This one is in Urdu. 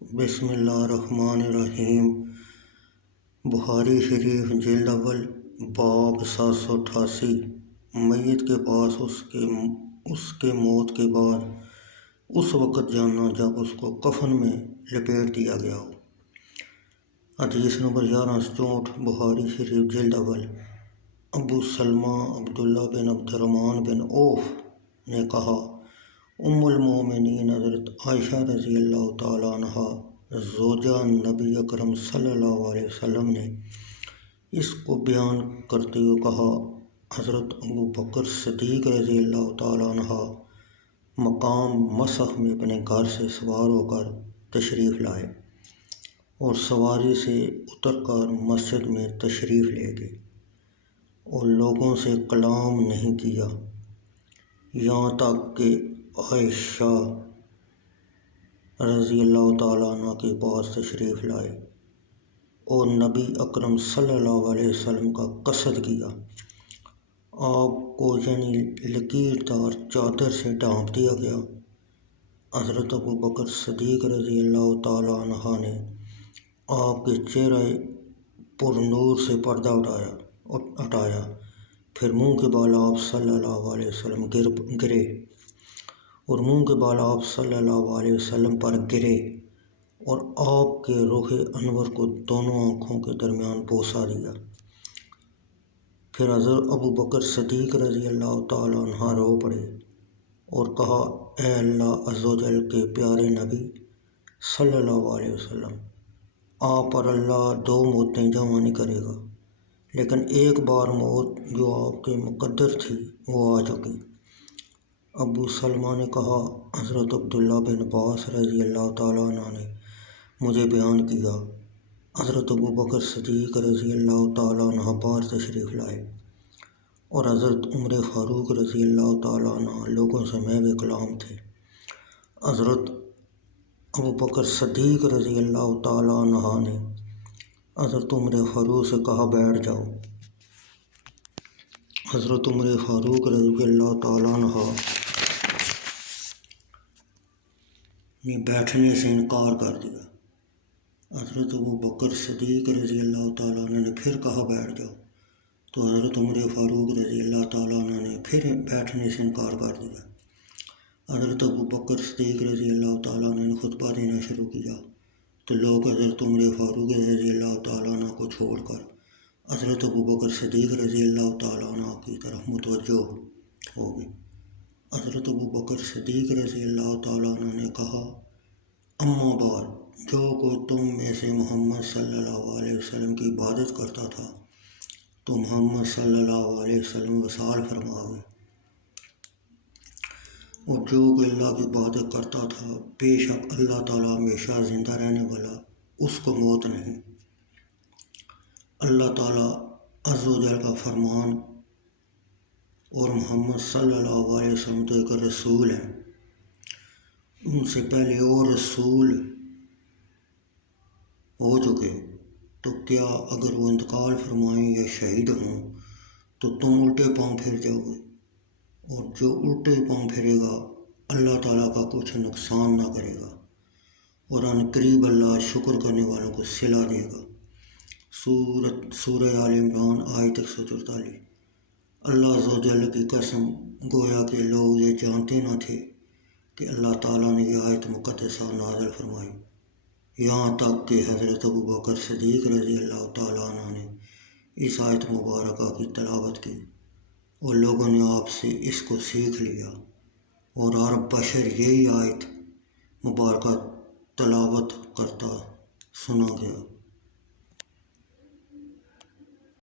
بسم اللہ الرحمن الرحیم۔ بخاری شریف جلد اول باب 788۔ میت کے پاس اس کے موت کے بعد اس وقت جانا جب اس کو کفن میں لپیٹ دیا گیا ہو۔ حدیث نمبر 1164 بخاری شریف جلد اول۔ ابو سلمہ عبداللہ بن عبد الرحمن بن عوف نے کہا، ام المومنین حضرت عائشہ رضی اللہ تعالیٰ عنہ زوجہ نبی اکرم صلی اللہ علیہ وسلم نے اس کو بیان کرتے ہوئے کہا، حضرت ابو بکر صدیق رضی اللہ تعالیٰ عنہ مقام مسح میں اپنے گھر سے سوار ہو کر تشریف لائے اور سواری سے اتر کر مسجد میں تشریف لے گئے اور لوگوں سے کلام نہیں کیا یہاں تک کہ عائشہ رضی اللہ تعالیٰ عنہ کے پاس تشریف لائے اور نبی اکرم صلی اللہ علیہ وسلم کا قصد کیا۔ آپ کو یعنی لکیر دار چادر سے ڈھانپ دیا گیا۔ حضرت ابو بکر صدیق رضی اللہ تعالیٰ عنہ نے آپ کے چہرے پر نور سے پردہ ہٹایا، پھر منہ کے بال آپ صلی اللہ علیہ وسلم گرے اور منہ کے بال آپ صلی اللہ علیہ وسلم پر گرے اور آپ کے رخ انور کو دونوں آنکھوں کے درمیان بوسہ دیا۔ پھر حضرت ابو بکر صدیق رضی اللہ تعالیٰ عنہ رو پڑے اور کہا، اے اللہ عز و جل کے پیارے نبی صلی اللہ علیہ وسلم، آپ پر اللہ دو موتیں جمع نہیں کرے گا، لیکن ایک بار موت جو آپ کے مقدر تھی وہ آ چکی۔ ابو سلمہ نے کہا، حضرت عبداللہ بن عباس رضی اللہ تعالیٰ عنہ نے مجھے بیان کیا، حضرت ابو بکر صدیق رضی اللہ تعالیٰ عنہ باہر تشریف لائے اور حضرت عمر فاروق رضی اللہ تعالیٰ عنہ لوگوں سے محو کلام تھے۔ حضرت ابو بکر صدیق رضی اللہ تعالیٰ عنہ نے حضرت عمر فاروق سے کہا، بیٹھ جاؤ۔ حضرت عمر فاروق رضی اللہ تعالیٰ عنہ نے بیٹھنے سے انکار کر دیا۔ حضرت ابو بکر صدیق رضی اللہ تعالیٰ عنہ نے پھر کہا، بیٹھ جاؤ، تو حضرت عمر فاروق رضی اللہ تعالیٰ عنہ نے پھر بیٹھنے سے انکار کر دیا۔ حضرت ابو بکر صدیق رضی اللہ تعالیٰ عنہ نے خطبہ دینا شروع کیا تو لوگ حضرت عمر فاروق رضی اللہ تعالیٰ عنہ کو چھوڑ کر حضرت ابو بکر صدیق رضی اللہ تعالیٰ عنہ کی طرف متوجہ ہو گئے۔ حضرت ابو بکر صدیق رضی اللہ تعالیٰ عنہ نے کہا، اما بعد، جو کوئی تم میں سے محمد صلی اللہ علیہ وسلم کی عبادت کرتا تھا تو محمد صلی اللہ علیہ وسلم وصال فرماوے، اور جو کوئی اللہ کی عبادت کرتا تھا بے شک اللہ تعالیٰ ہمیشہ زندہ رہنے والا، اس کو موت نہیں۔ اللہ تعالیٰ عز و جل کا فرمان اور محمد صلی اللہ علیہ وسلم تو ایک رسول ہے، ان سے پہلے اور رسول ہو چکے، تو کیا اگر وہ انتقال فرمائیں یا شہید ہوں تو تم الٹے پاؤں پھر جاؤ گے، اور جو الٹے پاؤں پھرے گا اللہ تعالیٰ کا کچھ نقصان نہ کرے گا، اور ان قریب اللہ شکر کرنے والوں کو صلہ دے گا۔ سورہ آل عمران آیت 144۔ اللہ عز و جل کی قسم، گویا کہ لوگ یہ جانتے نہ تھے کہ اللہ تعالیٰ نے یہ آیت مقدسہ نازل فرمائی، یہاں تک کہ حضرت ابو بکر صدیق رضی اللہ تعالیٰ عنہ نے اس آیت مبارکہ کی تلاوت کی اور لوگوں نے آپ سے اس کو سیکھ لیا، اور ہر بشر یہی آیت مبارکہ تلاوت کرتا سنا گیا۔